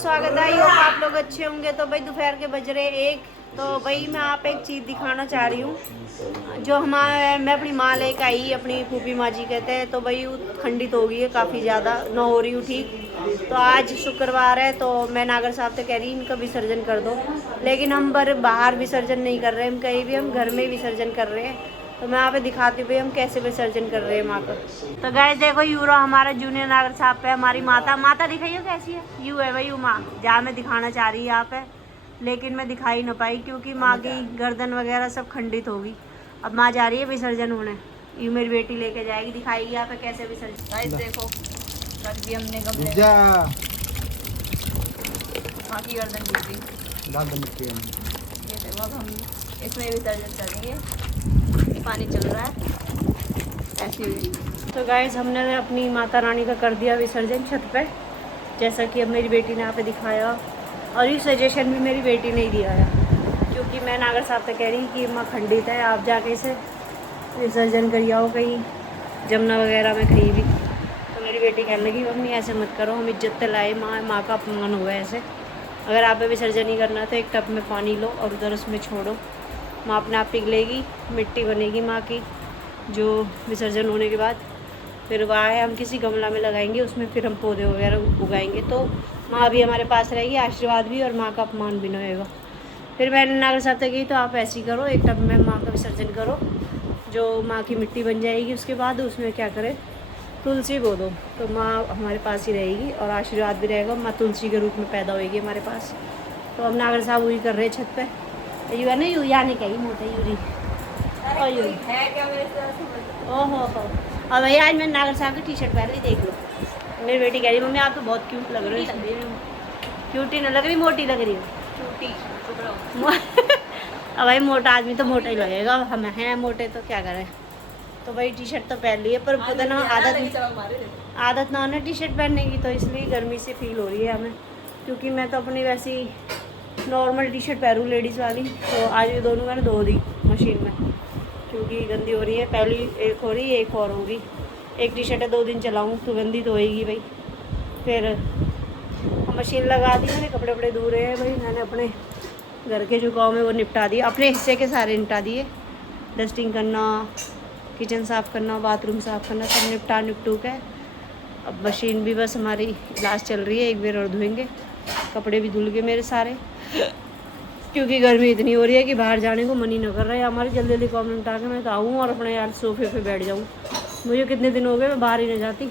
स्वागत है। यो आप लोग अच्छे होंगे। तो भाई दोपहर के बज रहे 1। तो भाई मैं आप एक चीज़ दिखाना चाह रही हूँ जो मैं अपनी माँ लेकर आई, अपनी फूफी माँ जी कहते हैं। तो भाई खंडित हो गई है काफ़ी ज़्यादा, ना हो रही हूँ ठीक। तो आज शुक्रवार है तो मैं नागर साहब से कह रही इनका विसर्जन कर दो, लेकिन हम बाहर विसर्जन नहीं कर रहे, हम कहीं भी, हम घर में विसर्जन कर रहे हैं। तो मैं यहाँ पे दिखाती हुई हम कैसे विसर्जन कर रहे हैं माँ का। तो गाइस देखो यूरो हमारा जूनियर नागर साहब पे हमारी माता दिखाइयो कैसी है। यू है भाई माँ जहाँ मैं दिखाना चाह रही है यहाँ पे, लेकिन मैं दिखा ही ना पाई क्योंकि माँ की गर्दन वगैरह सब खंडित होगी। अब माँ जा रही है विसर्जन होने, यू मेरी बेटी लेके जाएगी, दिखाएगी यहाँ पे कैसे विसर्जन। गाइस देखो कर दी हमने गमले माँ की गर्दन टूटी। ये देखो अब हम इसमें विसर्जन करेंगे, पानी चल रहा है ऐसी हुई। तो गाइस हमने अपनी माता रानी का कर दिया विसर्जन छत पे, जैसा कि अब मेरी बेटी ने यहाँ पे दिखाया। और ये सजेशन भी मेरी बेटी ने ही दिया है क्योंकि मैं नागर साहब से कह रही कि माँ खंडित है, आप जाके इसे विसर्जन कर आओ कहीं जमुना वगैरह में कहीं भी। तो मेरी बेटी कहने लगी मम्मी ऐसे मत करो, हम इज्जत से लाए, माँ का अपमान हुआ है ऐसे। अगर आप विसर्जन नहीं करना तो एक टब में पानी लो और उधर उसमें छोड़ो, माँ अपने आप पिघलेगी, मिट्टी बनेगी माँ की, जो विसर्जन होने के बाद फिर वह है हम किसी गमला में लगाएंगे, उसमें फिर हम पौधे वगैरह उगाएंगे। तो माँ भी हमारे पास रहेगी, आशीर्वाद भी, और माँ का अपमान भी नहीं होगा। फिर मैंने नागर साहब से कही तो आप ऐसे ही करो, एक टब में माँ का विसर्जन करो, जो माँ की मिट्टी बन जाएगी, उसके बाद उसमें क्या करें तुलसी बो दो, तो माँ हमारे पास ही रहेगी और आशीर्वाद भी रहेगा, माँ तुलसी के रूप में पैदा होएगी हमारे पास। तो अब नागर साहब वही कर रहे हैं छत पे। यू है ना, यू यानी कही मोटे यूरी और यू है क्या मेरे साथ। ओहो हो। और भैया आज मैंने नागर साहब की टी शर्ट पहन ली, देख लो। मेरी बेटी कह रही मम्मी आप तो बहुत क्यूट लग रही हो। क्यूटी नहीं लग रही, मोटी लग रही हो। अब भाई मोटा आदमी तो मोटा ही लगेगा, हम हैं मोटे तो क्या करें। तो भाई टी शर्ट तो पहन ली है, पर पता ना आदत ना होना टी शर्ट पहनने की, तो इसलिए गर्मी से फील हो रही है हमें। क्योंकि मैं तो अपनी वैसी नॉर्मल टी शर्ट पहनूँ लेडीज़ वाली, तो आज ये दोनों मैंने धो दी मशीन में क्योंकि गंदी हो रही है। पहली एक हो रही है, एक और होगी। एक टी शर्ट है 2 दिन चलाऊँ तो गंदी तो होएगी भाई। फिर मशीन लगा दी मैंने, कपड़े वपड़े धो रहे हैं भाई। मैंने अपने घर के जो काम है वो निपटा दिए, अपने हिस्से के सारे निपटा दिए। डस्टिंग करना, किचन साफ़ करना, बाथरूम साफ़ करना, सब निपटू के अब मशीन भी बस हमारी लास्ट चल रही है, एक बार और धोएंगे। कपड़े भी धुल गए मेरे सारे क्योंकि गर्मी इतनी हो रही है कि बाहर जाने को मन ही न कर रहा है। हमारी जल्दी जल्दी काम निपटा के मैं तो आऊँ और अपने यार सोफे पे बैठ जाऊँ। मुझे कितने दिन हो गए मैं बाहर ही नहीं जाती।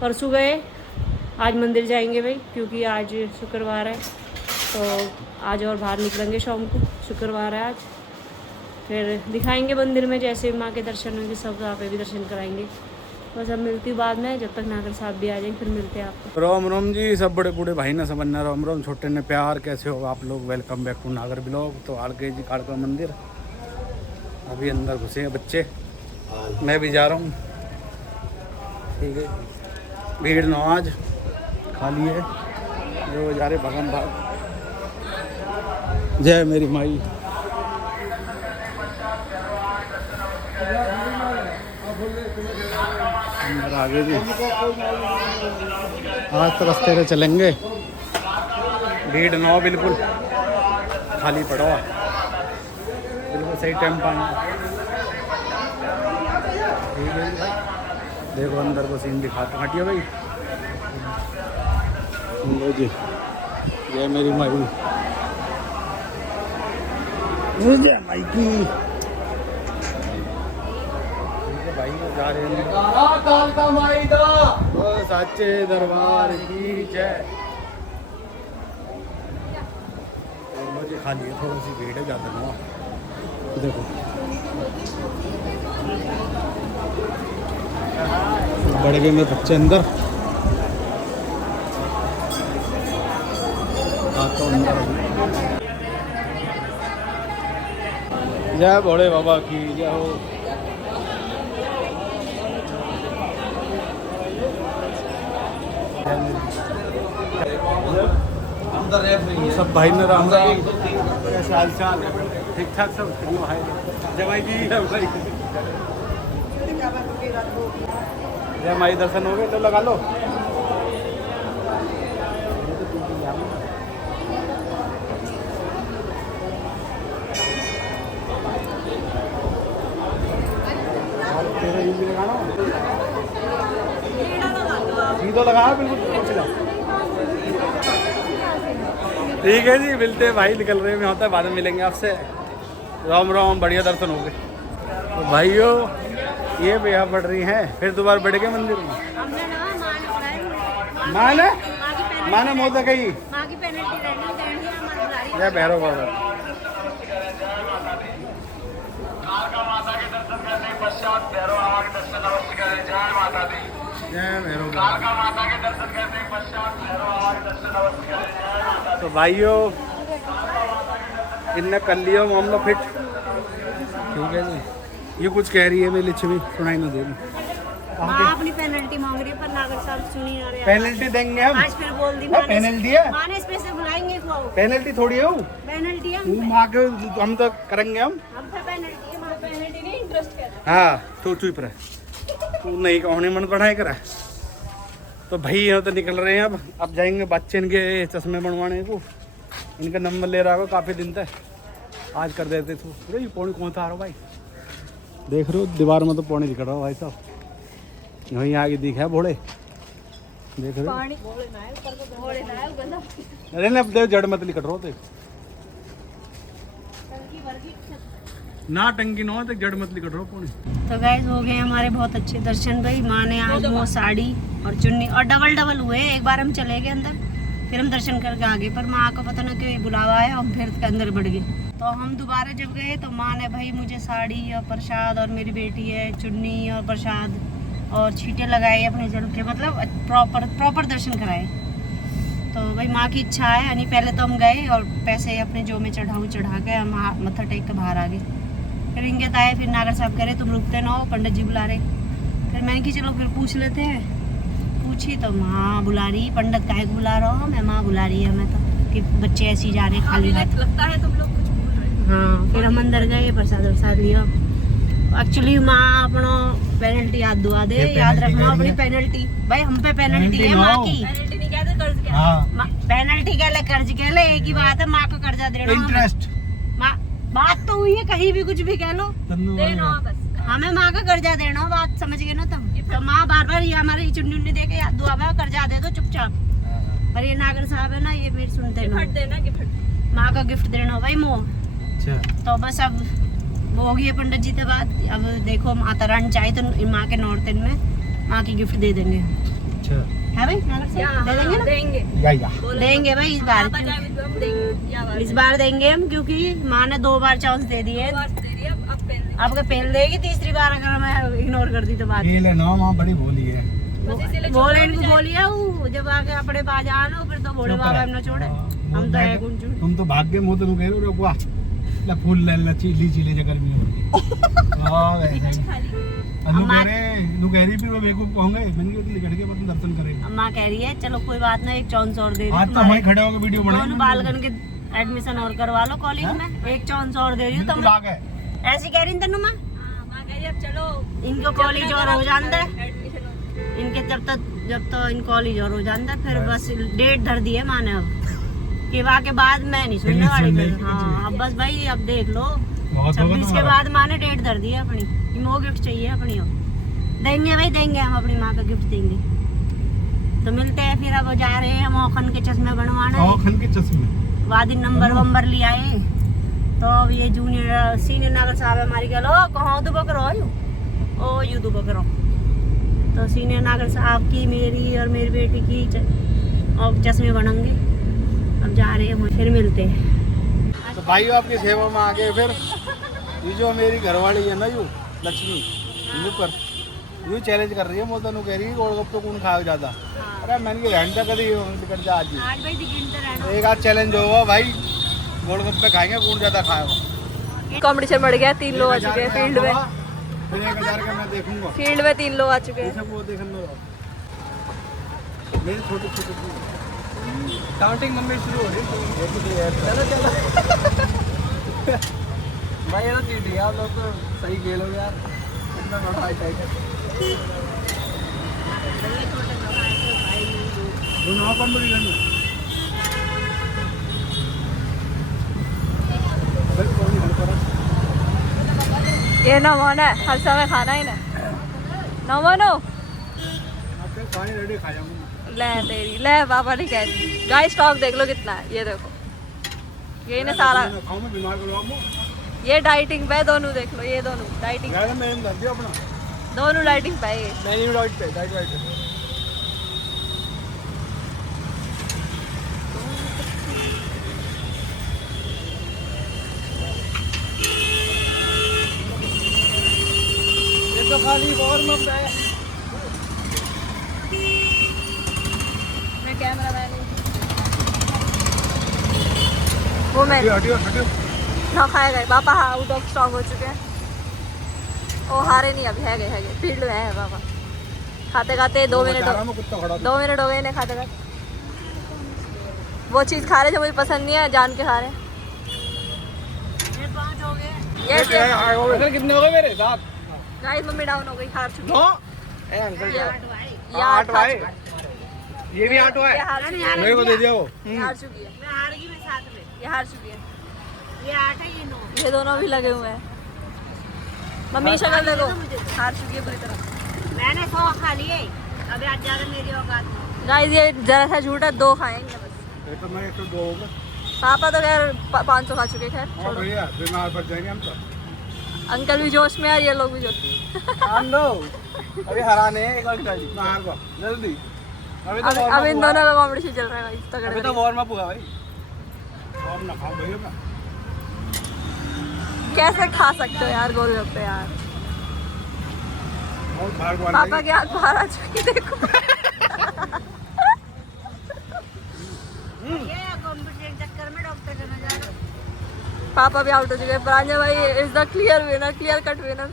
परसों गए, आज मंदिर जाएंगे भाई क्योंकि आज शुक्रवार है, तो आज और बाहर निकलेंगे शाम को, शुक्रवार है आज। फिर दिखाएंगे मंदिर में जैसे माँ के दर्शन होंगे, सब वहाँ पे भी दर्शन कराएंगे। बस अब मिलती हूँ बाद में, जब तक नागर साहब भी आ जाएंगे फिर मिलते हैं आपको। रोम रोम जी, सब बड़े बूढ़े भाई ना समझना रोम रोम, छोटे ने प्यार, कैसे हो आप लोग। वेलकम बैक टू नागर ब्लॉग। तो आलके जी काड़का मंदिर, अभी अंदर घुसे हैं बच्चे, मैं भी जा रहा हूँ। ठीक है, भीड़ ना आज खाली है, जो जा रहे भगम भाग। जय मेरी माई। अंदर आगे भी आज तो रास्ते से चलेंगे, भीड़ ना हो, बिल्कुल खाली पड़ा हुआ, बिल्कुल सही टाइम पर। ठीक है भाई, देखो अंदर को सीन दिखाते हटिए भाई। लो जी, जय मेरी माई, जय माई की। भाई जा रहे हैं साचे दरबार की जय। मुझे खाली है, थोड़ी सी भीड़ है, ज़्यादा ना। देखो बढ़ गए मेरे बच्चे अंदर, आता हूँ अंदर। जय भोले बाबा की जय हो। सब भाई ने राम राम, कैसे हाल चाल, ठीक ठाक सब। जय माई जी, जय माई। दर्शन हो गए तो लगा लो। तेरे यूपी लगाना सीधो लगाओ बिल्कुल। ठीक है जी, मिलते हैं भाई, निकल रहे हैं होता है, बाद में मिलेंगे आपसे। राम राम, बढ़िया दर्शन हो गए। तो भाइयों ये भैया बढ़ रही हैं, फिर दोबारा बढ़ गए मंदिर में। माने मोदक है ही जय भैरव बाबा। तो भाइयों इनने कर लिया मामला फिट। ठीक है जी, ये कुछ कह रही है, मैं लिच्छवी सुनाई ना दे रही। माँ अपनी पेनल्टी मांग रही है पर नागर साहब सुनी ना रहे। पेनल्टी देंगे हम, आज फिर बोल दी पेनल्टी है, माँ ने इस पे से बुलाएंगे को। पेनल्टी थोड़ी है वो, पेनल्टी है माँ के, हम तो करेंगे हम पे पेनल्टी है, माँ पेनल्टी नहीं इंटरेस्ट कर। हाँ तू चुप रहे, तू नहीं कहने मन पढ़ाई करा। तो भाई यहाँ तो निकल रहे हैं, अब जाएंगे बच्चे इनके चश्मे बनवाने को। इनका नंबर ले रहा हो काफ़ी दिन तक, आज कर देते थे। अरे पौनी कौन था आ रहा भाई, देख रहे हो दीवार में तो पौनी दिख रहा हो भाई साहब, वहीं आगे दिखा है भोड़े, देख रहे हो। अरे ना देख जड़ मत निकल रहा हो ना, टंकी ना तो जड़ मत निकल रहा हो पौनी। तो गाइस हो गए हमारे बहुत अच्छे दर्शन भाई। माँ ने आज वो साड़ी और चुन्नी और डबल हुए। एक बार हम चले गए अंदर, फिर हम दर्शन करके आ गए, पर माँ को पता ना क्यों बुलावा आया, हम फिर अंदर बढ़ गए। तो हम दोबारा जब गए तो माँ ने भाई मुझे साड़ी और प्रसाद, और मेरी बेटी है चुन्नी और प्रसाद और छींटे लगाए अपने जल के, मतलब प्रॉपर दर्शन कराए। तो भाई माँ की इच्छा है, यानी पहले तो हम गए और पैसे अपने जो में चढ़ा के हम मत्था टेक के बाहर आ गए। फिर इंगित आए, फिर नागर साहब कह रहे तुम रुकते ना हो, पंडित जी बुला रहे। फिर मैंने कि चलो फिर पूछ लेते हैं। पूछी तो माँ बुला रही, पंडित काहे को बुला रहा हूँ मैं, माँ बुला रही है हमें तो, कि बच्चे ऐसे ही जा रहे खाली हाथ। लगता है तुम लोग कुछ बोल रहे। हाँ फिर हम अंदर गए, प्रसाद लिया। एक्चुअली माँ अपना पेनल्टी याद दुआ दे, याद रखना अपनी पेनल्टी। भाई हम पे पेनल्टी है माँ की, पेनल्टी क्या ले कर्ज के ले, एक ही बात है, माँ को कर्जा देना इंटरेस्ट। बात तो हुई है, कहीं भी कुछ भी कह लो देना बस, हमें माँ का कर्जा देना, बात समझ गए ना तुम। तो माँ बार ये हमारी चुन्नी दे के याद दुआ में कर्जा दे दो चुपचाप। पर ये नागर साहब है ना, ये मेरी सुनते ना, माँ का गिफ्ट देना भाई मोह। तो बस अब वो होगी है पंडित जी के बाद। अब देखो माता रानी चाहे तो माँ के नौरतन में माँ की गिफ्ट दे देंगे। है भाई देंगे भाई इस बार देंगे हम, क्योंकि माँ ने 2 बार चांस दे दिए, अब का पेल देगी तीसरी बार अगर मैं इग्नोर कर दी तो बात माँ बड़ी भोली है। बोले इनको बोलिए वो जब आके अपने पास आ लो फिर तो बोले बाबा हम ना छोड़े, हम तो है तुम तो भाग्य मुँह तो कह रहे फूल ले चीली जगह गर्मी हो अम्मा कह रही है चलो कोई बात नहीं, एक चांस और दे दी, खड़े होकर वीडियो बनाओ, बालगन के एडमिशन और करवा लो कॉलेज में, एक चांस और दे रही हूँ तुम। ऐसी कह रही तेनू माँ, चलो इनको कॉलेज और हो जाता है, इनके जब तो इन कॉलेज और हो जाता है, फिर बस डेट धर दी है माँ ने अब कि वहाँ के बाद मैं नहीं सुनने वाली। हाँ अब बस भाई अब देख लो 26 के बाद माँ ने डेट धर दी है अपनी, वो गिफ्ट चाहिए अपनी। अब देंगे भाई देंगे, हम अपनी माँ का गिफ्ट देंगे। तो मिलते हैं फिर, अब जा रहे हैं हम औखन के चश्मे बनवाना, औखन के चश्मे वादी नंबर लिया है। तो अब ये जूनियर सीनियर नागर साहब हमारी गलो कहाँ तो पकड़ो ओ यू तो पकड़ो। तो सीनियर नागर साहब की, मेरी और मेरी बेटी की और चश्मे बनेंगे। अब जा रहे हैं, फिर मिलते हैं। तो भाइयों आपकी सेवा में आ गए। फिर ये जो मेरी घरवाली है ना यू लक्ष्मी, पर यू चैलेंज कर रही है, मोता कह रही है गोलगप्पे कौन खाएगा ज्यादा। अरे मैंने घंटा कभी कर जा आज एक आध चैलेंज होगा भाई, गोलगप्पे खाएंगे कौन ज्यादा खाएगा। कंपटीशन बढ़ गया, 3 लोग आ चुके हैं फील्ड में, फिर 1000 का मैं देखूंगा। फील्ड में 3 लोग आ चुके हैं। वो देख लो मेरी छोटी काउंटिंग मम्मी शुरू हो रही है। चलो भाई ये तो चीटी आप लोग तो सही खेलोगे यार, इतना बड़ा हाई टाइट है। दोनों कंपटीशन में ये ना माना है हर समय खाना ही ना ना मानो पानी रेडी खा जाऊंगा ले तेरी ले पापा नहीं कह रही गाइस स्टॉक देख लो कितना है ये देखो ये ना सारा खाऊं मैं बीमार कर लूंगा ये डाइटिंग पे दोनों देख लो ये दोनों डाइटिंग यार मैं कर दिया अपना दोनों डाइटिंग पे ये मैं नहीं डाइट पे डाइट पे ये तो खाली और मत है मैं कैमरा मैन हूं वो मैं हटियो हटियो ना खाए गए पापा आउट ऑफ स्टॉक हो चुके हैं ओ हारे नहीं अभी है गए फील्ड में है पापा खाते खाते 2 मिनट 2 मिनट हो गए इन्हें खाते खाते वो चीज़ खा रहे जो मुझे पसंद नहीं है जान के खा रहे ये कितने हो गए मेरे 7 गाइस मम्मी डाउन हो गई हार चुकी 9 ये 8 भाई ये भी 8 ये हार चुकी है मेरे को दे दिया वो ये हार चुकी है मैं हार गई मैं साथ में ये हार चुकी है ये 8 है ये 9 ये दोनों भी लगे हुए हैं मम्मी की शक्ल देखो हार चुकी है पूरी तरह मैंने 100 खा लिए अभी आज ज्यादा मेरी औकात नहीं। गाइस ये जरा सा झूठ है 2 खाएंगे बस ये तो मैं 102 होगा पापा तो खैर 500 खा चुके खैर और छोड़ो भैया बीमार पड़ जाएंगे हम तो अंकल भी जोश में है ये लोग भी जोश में खान दो अभी हराने हैं एक और खिलाड़ी बाहर को जल्दी अभी अब इन दोनों का कॉम्पिटिशन चल रहा है भाई तगड़े अभी तो वार्म अप हुआ भाई वार्म ना खाओ भैया ना कैसे खा सकते हो यार गोलगप्पे यार और बाहर को पापा के हाथ बाहर आ चुकी देखो ये कंपटीशन चक्कर में डॉक्टर के ना जा रहा पापा भी आउट हो चुके हैं प्रांजल भाई is the clear winner clear cut winner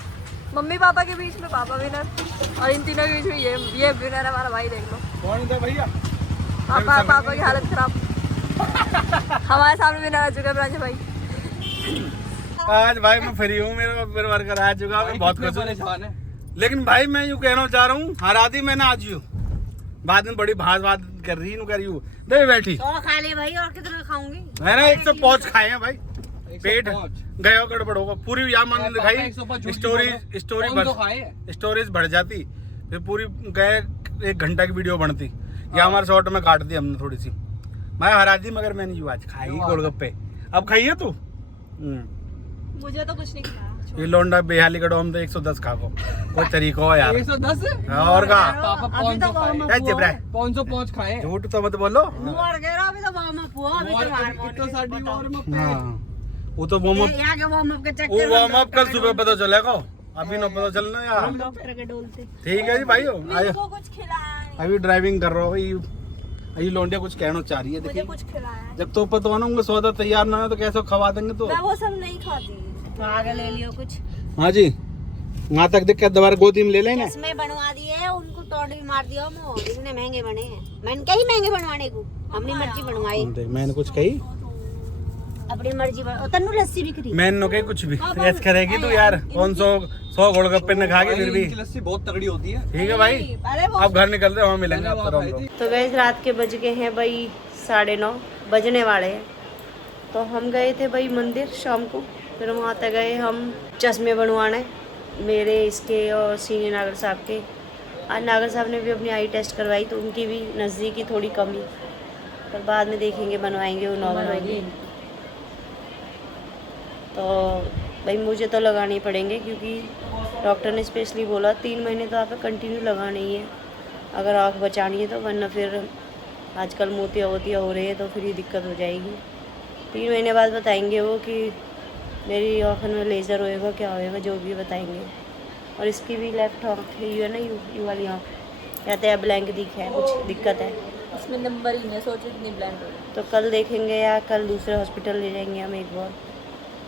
mummy papa के बीच में पापा विनर और इन तीनों के बीच में ये विनर है हमारा भाई देख लो कौन था भैया पापा की हालत खराब हमारे सामने विनर आ चुका है प्रांजल भाई आज भाई मैं फ्री हूँ मेरा वर्कर आ चुका है बहुत खुश हूँ लेकिन भाई मैं यूँ कहना चाह रहा हूँ हरा दी मैंने आज यूँ बाद में बड़ी भास बात कर रही हूँ दे बैठी 100 खा लिए भाई और कितना खाऊंगी मैंने 105 खाए हैं भाई पेट गया गड़बड़ होगा पूरी यहाँ मान दिखाई स्टोरेज बढ़ जाती फिर पूरी गए 1 घंटा की वीडियो बनती या हमारे शॉर्ट में काट दी हमने थोड़ी सी मैं हरा दी मगर मैंने यू आज खाई गोलगप्पे अब खाइए तू मुझे तो कुछ नहीं खिलाया ये लोंडा बेहाली का डोम तो 110 खा को कोई तरीका हो यार 110 और का पापा 500 खाए झूठ तो मत बोलो और कह रहा अभी तो वार्म अप हुआ अभी तो वार्म कितना साडी वार्म अप हाँ वो तो वार्म अप यहाँ के वार्म अप के वो चक्कर वार्म अप कल सुबह पता चलेगा अभी ना पता चलना यार डॉक्टर के डोलते ठीक है जी भाई को कुछ खिलाया नहीं अभी ड्राइविंग कर रहा हो अभी लोंडिया कुछ कहना चाह रही है मुझे देखिए कुछ खिलाया जब तो पता हो ना उनका सौदा तैयार ना हो तो कैसे खवा देंगे तो मैं वो सब नहीं खाती तो आगे ले लियो कुछ हाँ जी वहाँ तक देख के दोबारा गोदी में ले लेंगे इसमें बनवा दिए उनको टोट भी मार दिया मो इतने महंगे बने हैं मैंने कही महंगे बनवाने को अपनी मर्जी बनवाई मैंने कुछ कही अपनी मर्जी बन तन्नू लस्सी बिक्री मैंने नो कही कुछ भी ऐसे करेगी तो यार 100 गोलगप्पे ने खा के फिर भी लस्सी बहुत तगड़ी होती है ठीक है भाई अब घर निकल रहे वहाँ मिलेंगे आपको हम लोग तो गए रात के बज गए हैं भाई 9:30 बजने वाले हैं तो हम गए थे भाई मंदिर शाम को फिर वहाँ तक गए हम चश्मे बनवाने मेरे इसके और सीनियर नागर साहब के आज नागर साहब ने भी अपनी आई टेस्ट करवाई तो उनकी भी नज़दीकी थोड़ी कमी पर बाद में देखेंगे बनवाएंगे वो ना बनवाएंगे तो भाई मुझे तो लगाने ही पड़ेंगे क्योंकि डॉक्टर ने स्पेशली बोला 3 महीने तो आप कंटिन्यू लगाने ही है अगर आँख बचानी है तो वरना फिर आजकल मोतिया वोतिया हो रही है तो फिर ये दिक्कत हो जाएगी 3 महीने बाद बताएंगे वो कि मेरी आँख में लेज़र होएगा क्या होएगा जो भी बताएंगे और इसकी भी लेफ्ट आँख यू है ना यू वाली आँख कहते हैं ब्लैंक दिखा है कुछ दिक्कत है इसमें नंबर ही नहीं सोचो इतनी ब्लैंक तो कल देखेंगे या कल दूसरे हॉस्पिटल ले जाएंगे हम एक बार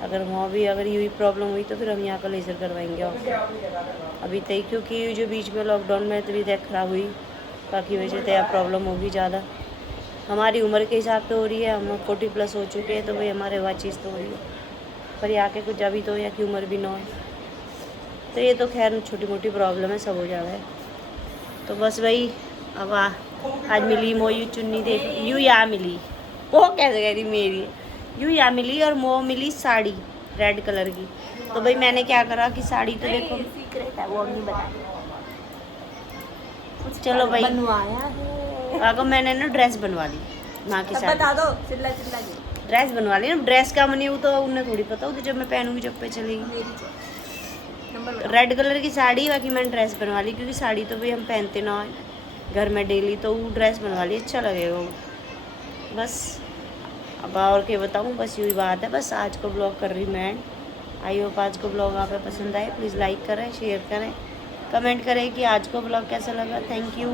अगर वहाँ भी अगर यूँ प्रॉब्लम हुई तो फिर हम यहाँ का लेज़र करवाएंगे अभी तक क्योंकि जो बीच में लॉकडाउन में तबीयत ख़राब हुई बाकी वजह से अब प्रॉब्लम होगी ज़्यादा हमारी उम्र के हिसाब से हो रही है हम 40+ हो चुके हैं तो भाई हमारे वह चीज़ तो हो रही है पर यहाँ के कुछ अभी तो यहाँ की उम्र भी ना है तो ये तो खैर छोटी मोटी प्रॉब्लम है सब हो जाता है तो बस भाई अब आज मिली मोयू चुन्नी देख यूँ यहाँ मिली वो कैसे कह रही मेरी यूँ यहाँ मिली और मो मिली साड़ी रेड कलर की तो भाई मैंने क्या करा कि साड़ी तो देखो सीक्रेट है, वो नहीं बताया। चलो भाई बनवाया है। आगे मैंने ना ड्रेस बनवा ली माँ की साड़ी, बता दो चिल्ला चिल्ला के। ड्रेस बनवा ली ना। ड्रेस का मनी वो तो उन्हें थोड़ी पता होती जब मैं पहनूंगी जब पे चलेगी। मेरी नंबर रेड कलर की साड़ी, बाकी मैंने ड्रेस बनवा ली क्योंकि साड़ी तो भाई हम पहनते ना हो घर में डेली, तो वो ड्रेस बनवा ली, अच्छा लगेगा वो। बस अब और क्या बताऊँ, बस यही बात है। बस आज को ब्लॉग कर रही मैं। आई होप आज को ब्लॉग आप पसंद आए। प्लीज़ लाइक करें, शेयर करें, कमेंट करें कि आज को ब्लॉग कैसा लगा। Thank you.